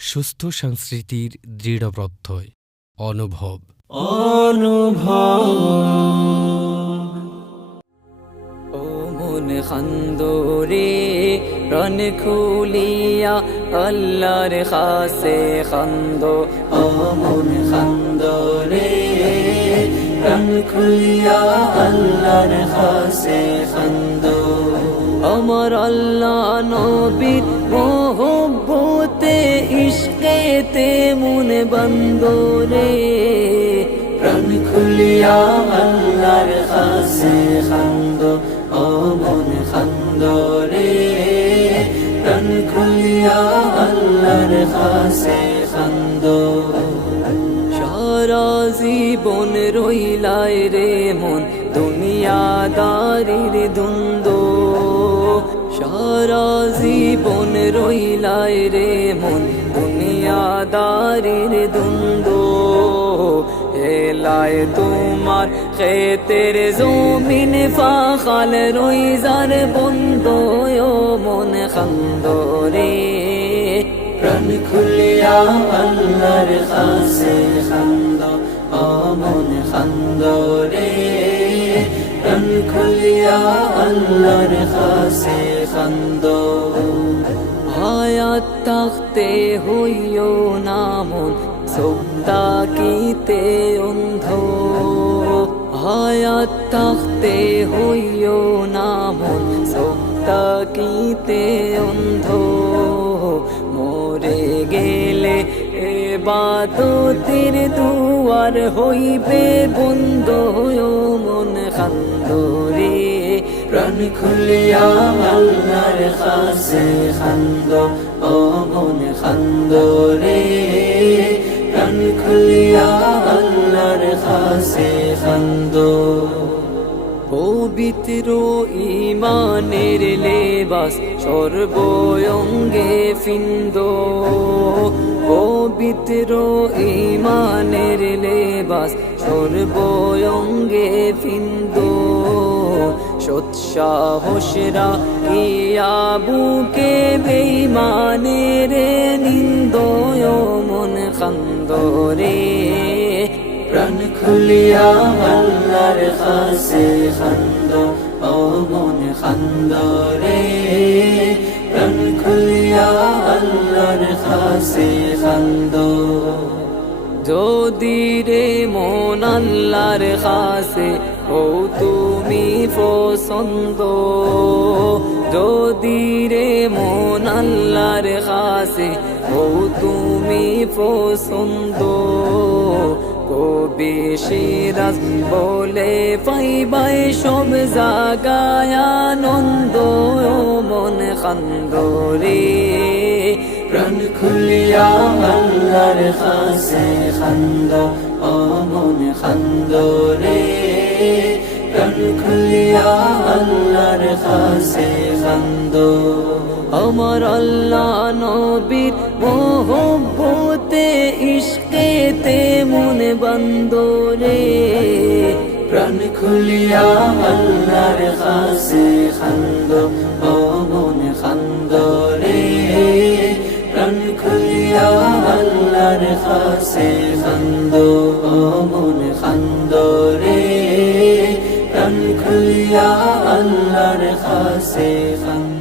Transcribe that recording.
সুস্থ সংস্কৃতির দৃঢ় প্রত্যয় অনুভব। অনুভব। ও মন খান্দরে রন খুলিয়া, আল্লাহর খাসে খান্দ। ও মন খান্দরে প্রাণ খুলিয়া, আল্লাহর খাসে খান্দ। আমার আল্লাহ নবীর ইশকেতে মন বন্দরে, প্রাণ খুলিয়া আল্লাহর খাসে খান্দ, ও মন খান্দরে, প্রাণ খুলিয়া আল্লাহর খাসে খান্দ। সারা জীবন রইলায় রে মন, দুনিয়াদারির দ্বন্দ্ব। সারা জীবন রইলায় রে মন দুনিয়াদারির দ্বন্দ্ব। এলায় তোমার খেতের জমিন ফাখাল রইজার বন্ধ মন খান্দরে প্রাণ খুলিয়া আল্লাহর খাসে খান্দ, ও মন খান্দ রে। প্রাণ খুলিয়া আল্লাহর খাসে খান্দ। হায়াত থাকতে হইও নামন সৌদা কিতে অন্ধ। হায়াত থাকতে হইও নামন সৌদা কিতে অন্ধ। মরে গেলে এ বাদতির দুয়ার হইবে বন্ধ মন খান্দরে প্রাণ খুলিয়া আল্লাহর খাসে খান্দ ও মন খান্দ রে প্রাণ খুলিয়া আল্লাহর খাসে খান্দ। পবিত্র ইমানের লেবাস সর্বঙ্গে ফিন্দ। পবিত্র ইমানের লেবাস সর্বঙ্গে ফিন্দ। সৎসাহসরা ইয়া বুকে বেইমানের নিন্দয় মন খান্দরে। প্রাণ খুলিয়া আল্লাহর খাসে খান্দ ও মন খান্দ রে প্রাণ খুলিয়া আল্লাহর খাসে খান্দ। যদি রে মন আল্লাহর খাসে ও তুমি পছন্দ। যদি রে মন আল্লাহর খাসে ও তুমি পছন্দ। কবি সিরাজ বলে পাইবাই সব জাগায় আনন্দ মন খান্দরে প্রাণ খুলিয়া আল্লাহর খাসে খান্দ ও মন খান্দ রে। আল্লাহর খাসে খান্দ আমার আল্লাহ নবীর মোহব্বতে ইশকেতে মন বন্দরে প্রাণ খুলিয়া আল্লাহর খাসে খান্দ মন খান্দ রে। প্রাণ খুলিয়া আল্লাহর খাসে খান্দ ও মন খান্দ রে। খুলিয়া আল্লাহর খাসে খান